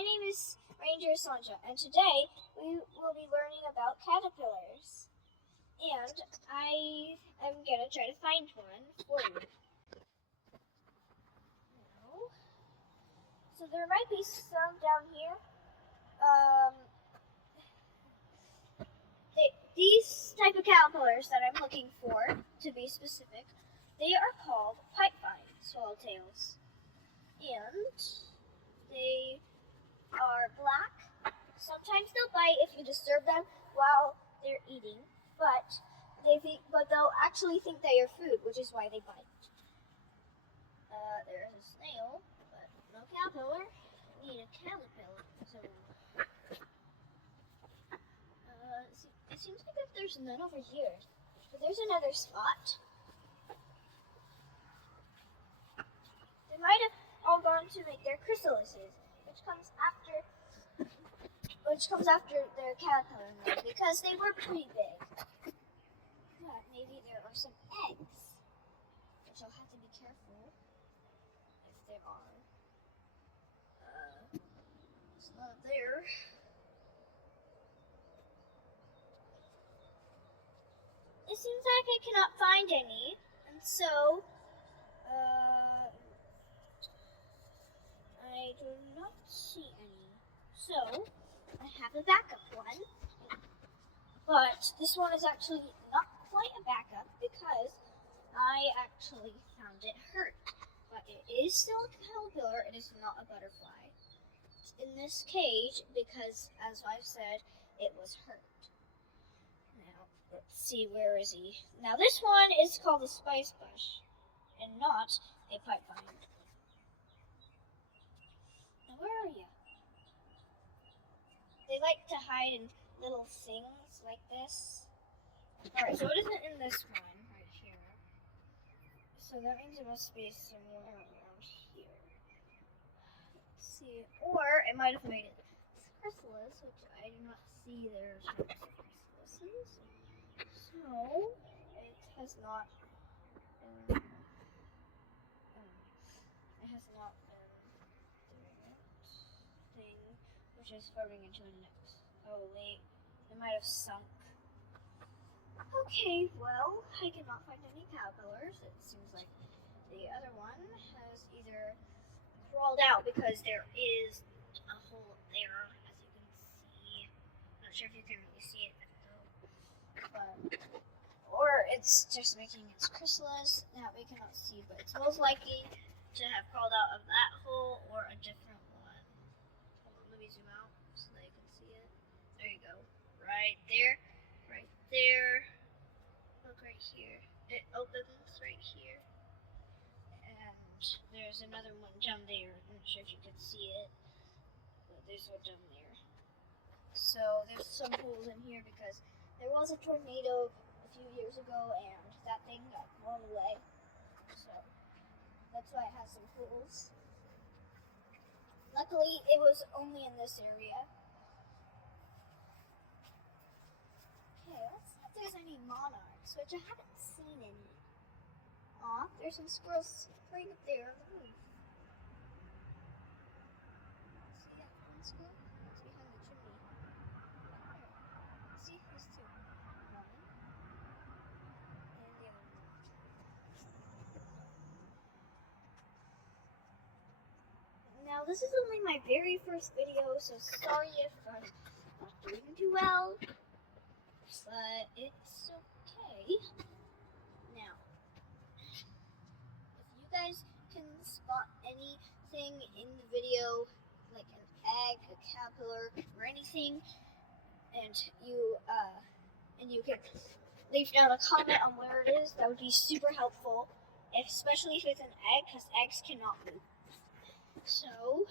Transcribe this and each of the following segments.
my name is Ranger Sonja, and today we will be learning about caterpillars. And I am going to try to find one for you. So there might be some down here. These type of caterpillars that I'm looking for, to be specific, they are called pipevine swallowtails. And they are black. Sometimes they'll bite if you disturb them while they're eating, but they'll actually think they are food, which is why they bite. There's a snail, but no caterpillar. Need a caterpillar. So it seems like if there's none over here, but there's another spot. They might have all gone to make their chrysalises, which comes after their caterpillar mode, because they were pretty big. But maybe there are some eggs, which I'll have to be careful if there are. It's not there. It seems like I cannot find any, and so I do not see any. So I have a backup one, but this one is actually not quite a backup because I actually found it hurt. But it is still a caterpillar, it is not a butterfly. It's in this cage because, as I've said, it was hurt. Now, let's see, where is he? Now this one is called a Spicebush and not a pipevine. Now where are you? They like to hide in little things like this. Alright, so it isn't in this one right here. So that means it must be somewhere around here. Let's see. Or it might have made it chrysalis, which I do not see their types of chrysalises. So it has not been doing it thing, which is forming into a net. Oh wait, it might have sunk. Okay, well, I cannot find any caterpillars. It seems like the other one has either crawled out because there is a hole there, as you can see. Not sure if you can really see it though. Or it's just making its chrysalis that we cannot see, but it's most likely to have crawled out of that hole or a different one. Hold on, let me zoom out so that you can see it. There you go. Right there. Right there. Look right here. It opens right here. And there's another one down there. I'm not sure if you can see it. But there's one down there. So there's some holes in here because there was a tornado a few years ago and that thing got blown away. So that's why it has some holes. Luckily, it was only in this area. Okay, let's see if there's any monarchs, which I haven't seen any. Aw, there's some squirrels right up there on the roof. See that one squirrel? It's behind the chimney. See, there's two. One, and the other one. Now, this is only my very first video, so sorry if I'm not doing too well, but it's okay. Now, if you guys can spot anything in the video, like an egg, a caterpillar, or anything, and you can leave down a comment on where it is, that would be super helpful, especially if it's an egg, because eggs cannot move. So,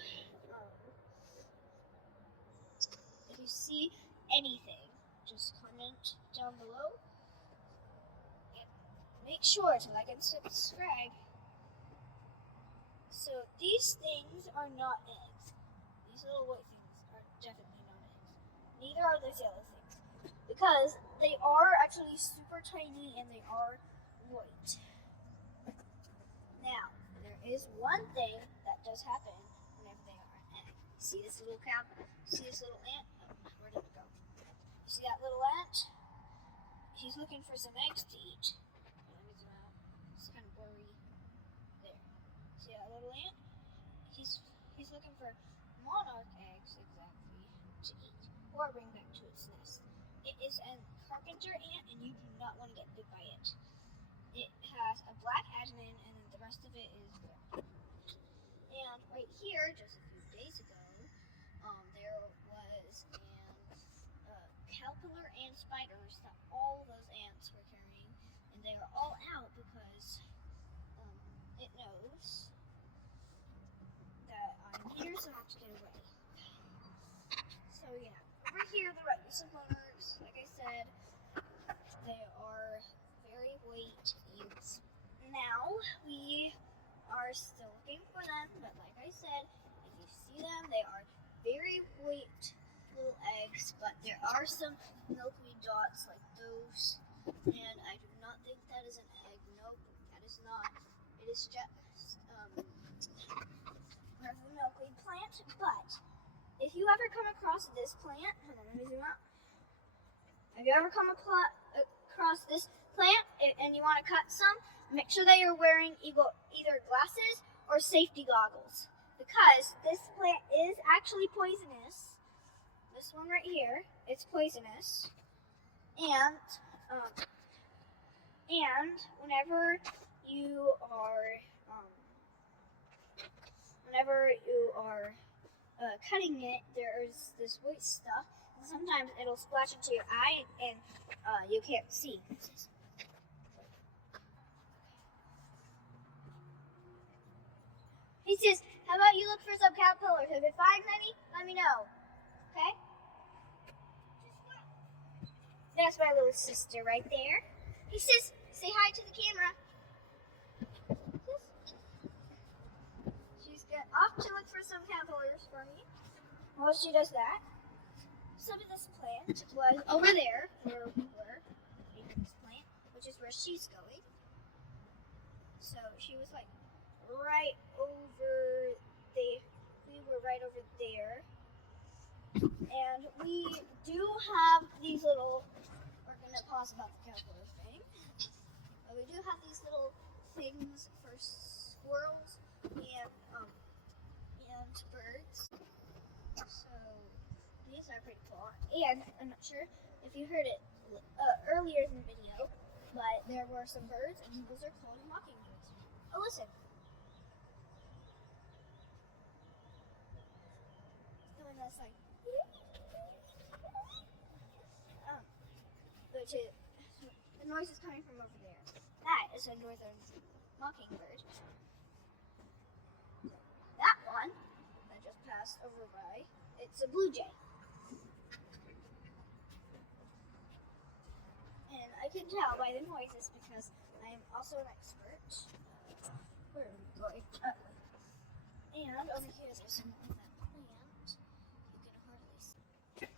if you see anything, just comment down below. And make sure to like and subscribe. So, these things are not eggs. These little white things are definitely not eggs. Neither are those yellow things. Because they are actually super tiny and they are white. Now, there is one thing that does happen whenever they are an egg. See this little see this little ant? Oh, where did it go? You see that little ant? He's looking for some eggs to eat. Let me zoom out. It's kind of blurry. There. See that little ant? He's looking for monarch eggs, exactly, to eat or bring back to its nest. It is a carpenter ant, and you do not want to get bit by it. It has a black abdomen, and then the rest of it is brown. And right here, just a few days ago, there was a caterpillar and spiders that all those ants were carrying, and they are all out because it knows that I'm here, so I have to get away. So yeah, over here, the elusive monarchs, like I said, they are very white ants. Now we are still looking for them, but like I said, if you see them, they are very white little eggs, but there are some milkweed dots like those, and I do not think that is an egg. Nope, that is not. It is just a milkweed plant. But if you ever come across this plant, hold on, let me zoom out. If you ever come across this plant and you want to cut some, make sure that you're wearing either glasses or safety goggles, because this plant is actually poisonous. This one right here, it's poisonous, and whenever you are cutting it, there is this white stuff, and sometimes it'll splash into your eye, and you can't see. He says, how about you look for some caterpillars? If you find any, let me know. Okay? That's my little sister right there. He says, say hi to the camera. She's off to look for some caterpillars for me. While she does that, some of this plant was over there, where we were making this plant, which is where she's going. So she was like right over there. We were right over there. And we do have these little, we're going to pause about the caterpillar thing. We do have these little things for squirrels and birds. So these are pretty cool. And I'm not sure if you heard it earlier in the video, but there were some birds, and those are called mockingbirds. Oh, listen. Doing this like, the noise is coming from over there. That is a northern mockingbird. That one that just passed over by, it's a blue jay. And I can tell by the noises because I am also an expert. Where are we going? And over here there's some of that plant. You can hardly see. Let's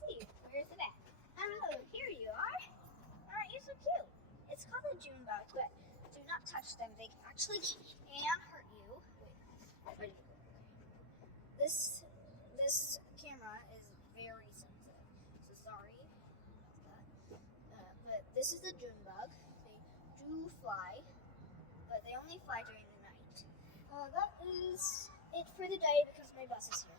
see, where's it at? Oh, here you are. Aren't you so cute? It's called a June bug, but do not touch them. They actually can hurt you. Wait. This camera is very sensitive, so sorry about that. But this is the June bug. They do fly, but they only fly during the night. That is it for the day because my bus is here.